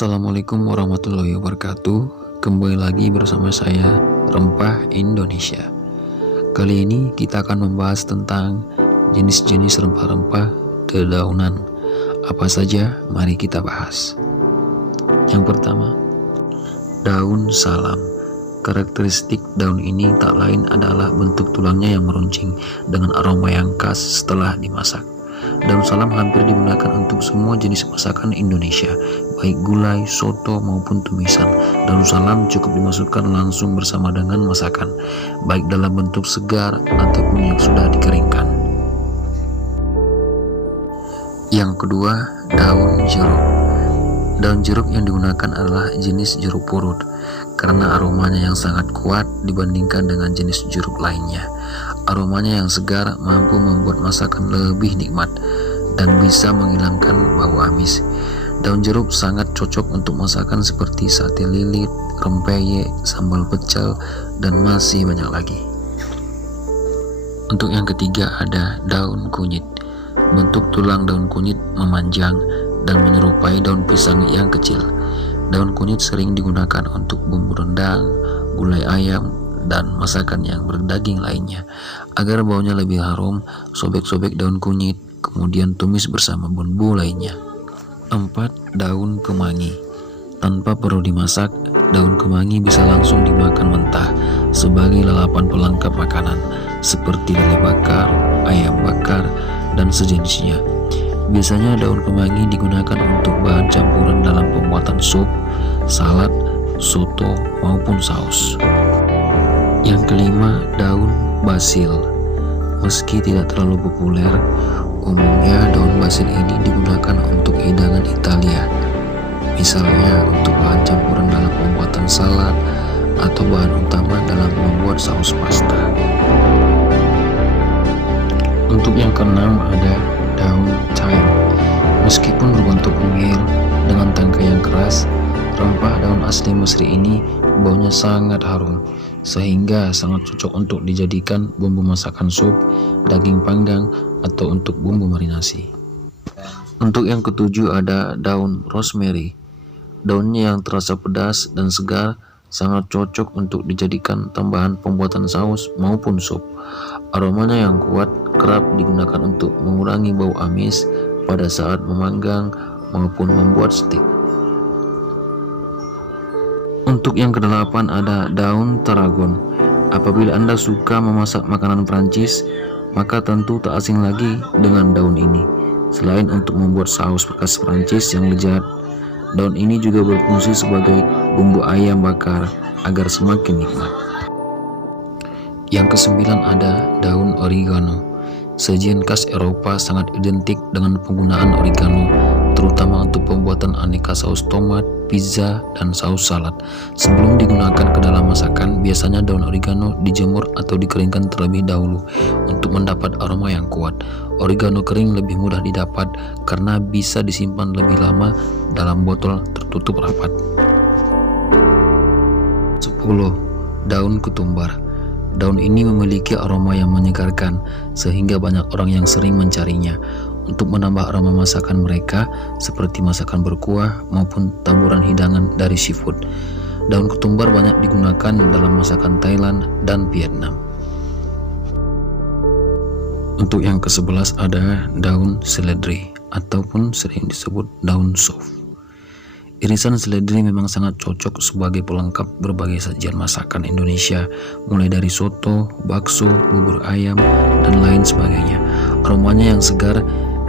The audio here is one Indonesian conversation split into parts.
Assalamualaikum warahmatullahi wabarakatuh. Kembali lagi bersama saya Rempah Indonesia. Kali ini kita akan membahas tentang jenis-jenis rempah-rempah dedaunan. Apa saja? Mari kita bahas. Yang pertama, daun salam. Karakteristik daun ini tak lain adalah bentuk tulangnya yang meruncing dengan aroma yang khas setelah dimasak. Daun salam hampir digunakan untuk semua jenis masakan Indonesia, baik gulai, soto, maupun tumisan. Daun salam cukup dimasukkan langsung bersama dengan masakan, baik dalam bentuk segar ataupun yang sudah dikeringkan. Yang kedua, daun jeruk. Daun jeruk yang digunakan adalah jenis jeruk purut, karena aromanya yang sangat kuat dibandingkan dengan jenis jeruk lainnya. Aromanya yang segar mampu membuat masakan lebih nikmat dan bisa menghilangkan bau amis. Daun jeruk sangat cocok untuk masakan seperti sate lilit, rempeyek, sambal pecel, dan masih banyak lagi. Untuk yang ketiga ada daun kunyit. Bentuk tulang daun kunyit memanjang dan menyerupai daun pisang yang kecil. Daun kunyit sering digunakan untuk bumbu rendang, gulai ayam, dan masakan yang berdaging lainnya. Agar baunya lebih harum, sobek-sobek daun kunyit, kemudian tumis bersama bumbu lainnya. 4. Daun kemangi. Tanpa perlu dimasak, daun kemangi bisa langsung dimakan mentah sebagai lalapan pelengkap makanan seperti lele bakar, ayam bakar, dan sejenisnya. Biasanya daun kemangi digunakan untuk bahan campuran dalam pembuatan sup, salad, soto, maupun saus. Yang kelima, daun basil. Meski tidak terlalu populer, umumnya daun basil ini digunakan untuk hidangan Italia, misalnya untuk bahan campuran dalam pembuatan salad atau bahan utama dalam membuat saus pasta. Untuk yang keenam ada daun thyme. Meskipun berbentuk mungil dengan tangkai yang keras, rempah daun asli Mesir ini baunya sangat harum, sehingga sangat cocok untuk dijadikan bumbu masakan sup, daging panggang, atau untuk bumbu marinasi. Untuk yang ketujuh ada daun rosemary. Daunnya yang terasa pedas dan segar sangat cocok untuk dijadikan tambahan pembuatan saus maupun sup. Aromanya yang kuat kerap digunakan untuk mengurangi bau amis pada saat memanggang maupun membuat steak. Untuk yang kedelapan ada daun tarragon. Apabila Anda suka memasak makanan Prancis, maka tentu tak asing lagi dengan daun ini. Selain untuk membuat saus khas Prancis yang lezat, daun ini juga berfungsi sebagai bumbu ayam bakar agar semakin nikmat. Yang kesembilan ada daun oregano. Sajian khas Eropa sangat identik dengan penggunaan oregano, terutama untuk pembuatan aneka saus tomat, pizza, dan saus salad. Sebelum digunakan ke dalam masakan, biasanya daun oregano dijemur atau dikeringkan terlebih dahulu untuk mendapat aroma yang kuat. Oregano kering lebih mudah didapat karena bisa disimpan lebih lama dalam botol tertutup rapat. 10. Daun ketumbar. Daun ini memiliki aroma yang menyegarkan, sehingga banyak orang yang sering mencarinya untuk menambah aroma masakan mereka seperti masakan berkuah maupun taburan hidangan dari seafood. Daun ketumbar banyak digunakan dalam masakan Thailand dan Vietnam. Untuk yang ke-11 ada daun seledri ataupun sering disebut daun sauf. Irisan seledri memang sangat cocok sebagai pelengkap berbagai sajian masakan Indonesia, mulai dari soto, bakso, bubur ayam, dan lain sebagainya. Aromanya yang segar,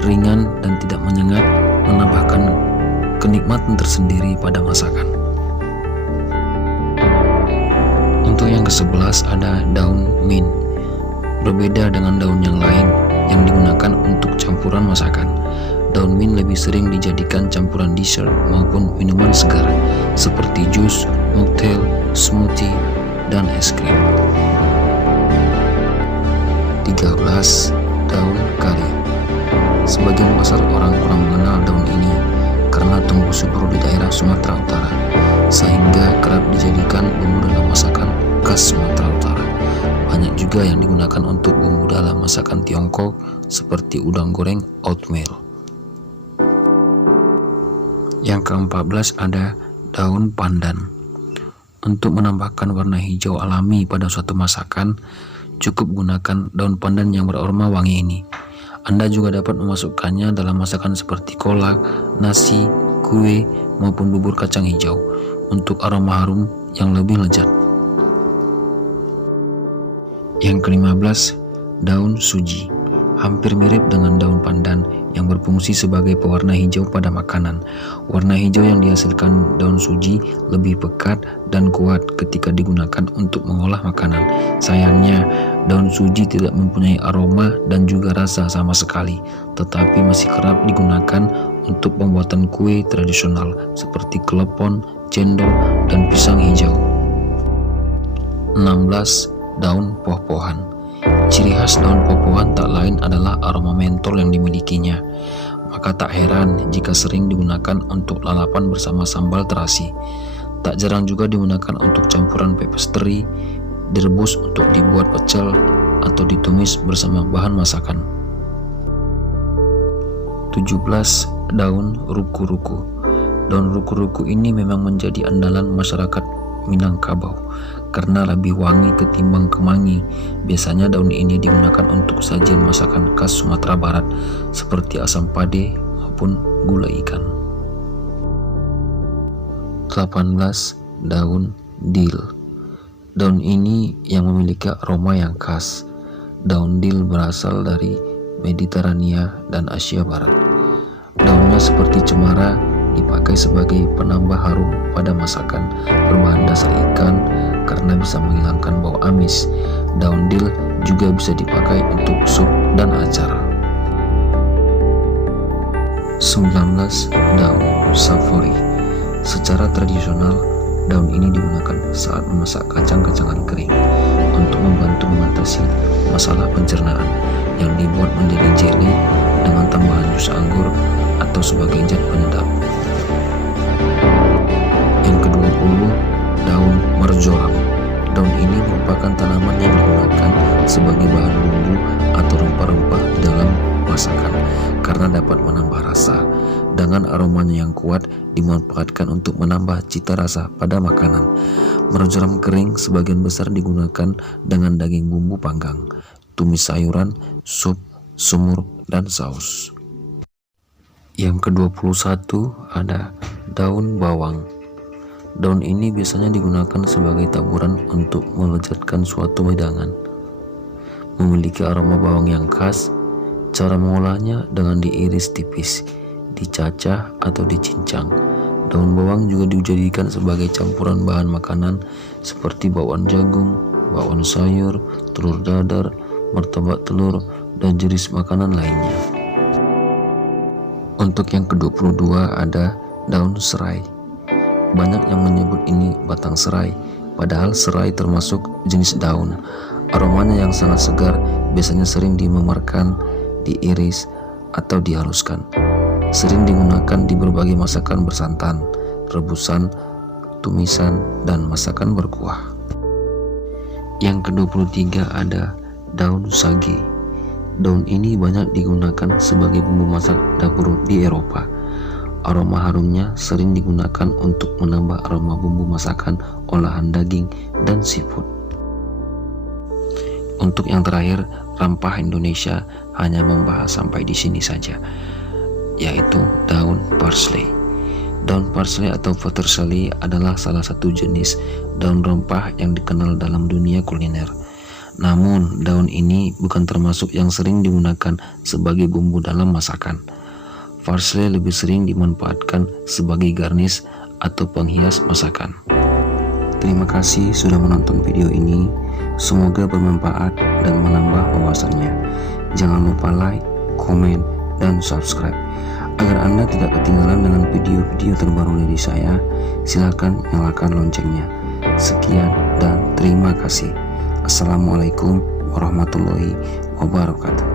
ringan, dan tidak menyengat menambahkan kenikmatan tersendiri pada masakan. Untuk yang ke-11 ada daun mint. Berbeda dengan daun yang lain yang digunakan untuk campuran masakan, daun mint lebih sering dijadikan campuran dessert maupun minuman segar seperti jus, mocktail, smoothie, dan es krim. 13. Daun kari. Sebagian besar orang kurang mengenal daun ini karena tumbuh subur di daerah Sumatera Utara, sehingga kerap dijadikan bumbu dalam masakan khas Sumatera Utara. Banyak juga yang digunakan untuk bumbu dalam masakan Tiongkok seperti udang goreng oatmeal. Yang ke-14 ada daun pandan. Untuk menambahkan warna hijau alami pada suatu masakan, cukup gunakan daun pandan yang beraroma wangi ini. Anda juga dapat memasukkannya dalam masakan seperti kolak, nasi, kue, maupun bubur kacang hijau untuk aroma harum yang lebih lezat. Yang ke-15, daun suji. Hampir mirip dengan daun pandan yang berfungsi sebagai pewarna hijau pada makanan. Warna hijau yang dihasilkan daun suji lebih pekat dan kuat ketika digunakan untuk mengolah makanan. Sayangnya, daun suji tidak mempunyai aroma dan juga rasa sama sekali, tetapi masih kerap digunakan untuk pembuatan kue tradisional seperti klepon, cendol, dan pisang hijau. 16. Daun pohon-pohan. Ciri khas daun pohon tak lain adalah aroma mentol yang dimilikinya. Maka tak heran jika sering digunakan untuk lalapan bersama sambal terasi. Tak jarang juga digunakan untuk campuran pepes teri, direbus untuk dibuat pecel, atau ditumis bersama bahan masakan. 17. Daun ruku-ruku. Daun ruku-ruku ini memang menjadi andalan masyarakat Minangkabau karena lebih wangi ketimbang kemangi. Biasanya daun ini digunakan untuk sajian masakan khas Sumatera Barat seperti asam pade maupun gula ikan. 18. Daun dil. Daun ini yang memiliki aroma yang khas. Daun dil berasal dari Mediterania dan Asia Barat. Daunnya seperti cemara, dipakai sebagai penambah harum pada masakan berbahan dasar ikan karena bisa menghilangkan bau amis. Daun dil juga bisa dipakai untuk sup dan acar. 19. Daun savori. Secara tradisional, daun ini digunakan saat memasak kacang-kacangan kering untuk membantu mengatasi masalah pencernaan yang dibuat menjadi jelly dengan tambahan jus anggur atau sebagai zat penyedap. Yang ke-20, daun marjoram. Daun ini merupakan tanaman yang digunakan sebagai bahan bumbu atau rempah-rempah di dalam masakan karena dapat menambah rasa. Dengan aromanya yang kuat dimanfaatkan untuk menambah cita rasa pada makanan. Marjoram kering sebagian besar digunakan dengan daging bumbu panggang, tumis sayuran, sup, semur, dan saus. Yang ke-21 ada daun bawang. Daun ini biasanya digunakan sebagai taburan untuk melezatkan suatu hidangan. Memiliki aroma bawang yang khas. Cara mengolahnya dengan diiris tipis, dicacah atau dicincang. Daun bawang juga dijadikan sebagai campuran bahan makanan seperti bakwan jagung, bakwan sayur, telur dadar, martabak telur, dan jenis makanan lainnya. Untuk yang ke-22 ada daun serai. Banyak yang menyebut ini batang serai, padahal serai termasuk jenis daun. Aromanya yang sangat segar biasanya sering dimemarkan, diiris, atau dihaluskan. Sering digunakan di berbagai masakan bersantan, rebusan, tumisan, dan masakan berkuah. Yang ke-23 ada daun sage. Daun ini banyak digunakan sebagai bumbu masak dapur di Eropa. Aroma harumnya sering digunakan untuk menambah aroma bumbu masakan olahan daging dan seafood. Untuk yang terakhir, rempah Indonesia hanya membahas sampai di sini saja, yaitu daun parsley. Daun parsley atau peterselie adalah salah satu jenis daun rempah yang dikenal dalam dunia kuliner. Namun, daun ini bukan termasuk yang sering digunakan sebagai bumbu dalam masakan. Parsley lebih sering dimanfaatkan sebagai garnish atau penghias masakan. Terima kasih sudah menonton video ini. Semoga bermanfaat dan menambah wawasannya. Jangan lupa like, komen, dan subscribe. Agar Anda tidak ketinggalan dengan video-video terbaru dari saya, silakan nyalakan loncengnya. Sekian dan terima kasih. Assalamualaikum warahmatullahi wabarakatuh.